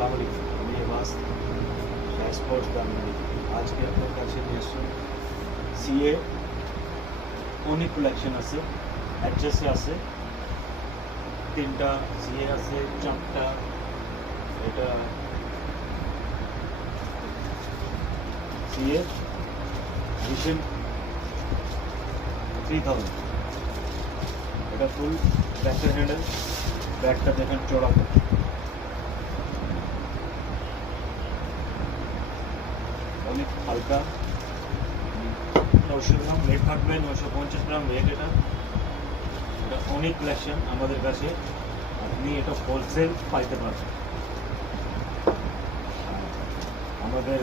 আসসালামু আলাইকুম, আমি এবাস স্পোর্টস গার্মেন্ট। আজকে আপনার কাছে নিয়ে আসলাম সিএ অনেক কালেকশন আছে, অ্যাডজাস্টে আছে, তিনটা সিএ আছে, চারটা এটা সিএ ভিশন 3000, এটা ফুল ব্যাকের হ্যান্ডেল, ব্যাগটা দেখেন চড়া করে, অনেক হালকা, 900 গ্রাম ওয়েট থাকবে, 950 গ্রাম ওয়েট। এটা অনেক কালেকশন আমাদের কাছে, আপনি এটা হোলসেল পাইতে পারবেন। আমাদের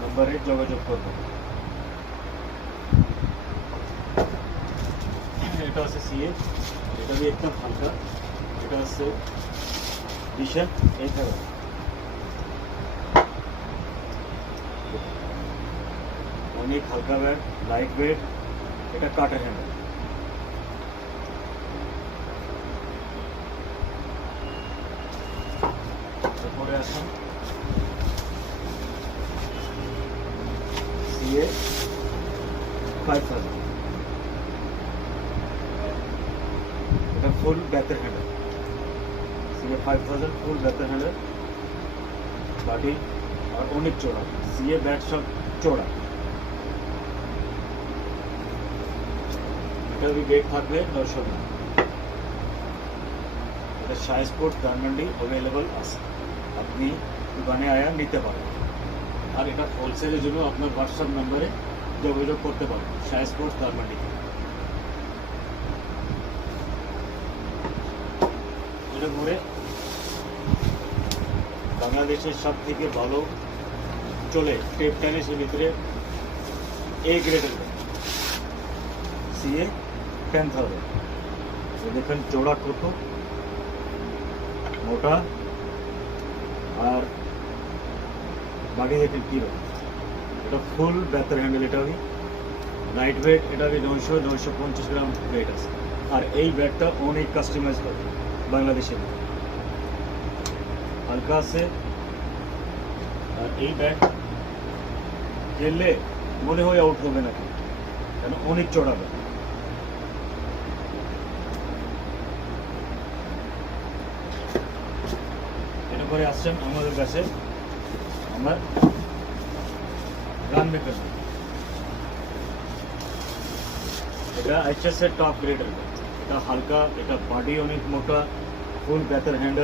নম্বরে যোগাযোগ করবেন। এটা আছে সিএ, এটা भी एकदम হালকা, এটা আছে ভিশন 8000, অনেক হালকা ব্যাগ, লাইট ওয়েট, এটা কাটার হ্যান্ডেল। তারপরে আসুন সিএ 5000, এটা ফুল ব্যাকের হ্যান্ডেল। সিএ 5000 ফুল ব্যাকের হ্যান্ডেল, বাটি আর অনেক চড়া, সিএ ব্যাগ সব চড়া। এটা भी वेट থাকবে 900 গ্রাম। এটা শাহ স্পোর্টস গার্মেন্টে অ্যাভেলেবল আছে, আপনি দোকানে আয়া নিতে পারেন। আর এটা হোলসেলের জন্য আপনার হোয়াটসঅ্যাপ নম্বরে যোগাযোগ করতে পারেন শাহ স্পোর্টস গার্মেন্টে। এটা ঘুরে বাংলাদেশের সব থেকে ভালো চলে টেপ টেনিসের ভিতরে এ গ্রেডের সিএ 10,000। দেখেন চৌড়া কত মোটা, আর বাকি দেখেন কীরকম, এটা ফুল ব্যাটার হ্যান্ডেল। এটা লাইট ওয়েট, এটা 950 গ্রাম ওয়েট আছে। আর এই ব্যাগটা অনেক কাস্টমাইজ করে বাংলাদেশে, হালকা আছে। আর এই ব্যাগ খেললে মনে হয় আউট হবে না, কেন অনেক চড়া ব্যাগ। এটা পরে আসছেন আমাদের কাছে আমার গান মেকার, এটা এইচএস এর টপ গ্রেডের। এটা হালকা, এটা বডি অনেক মোটা, ফুল ব্যাটার হ্যান্ডেল।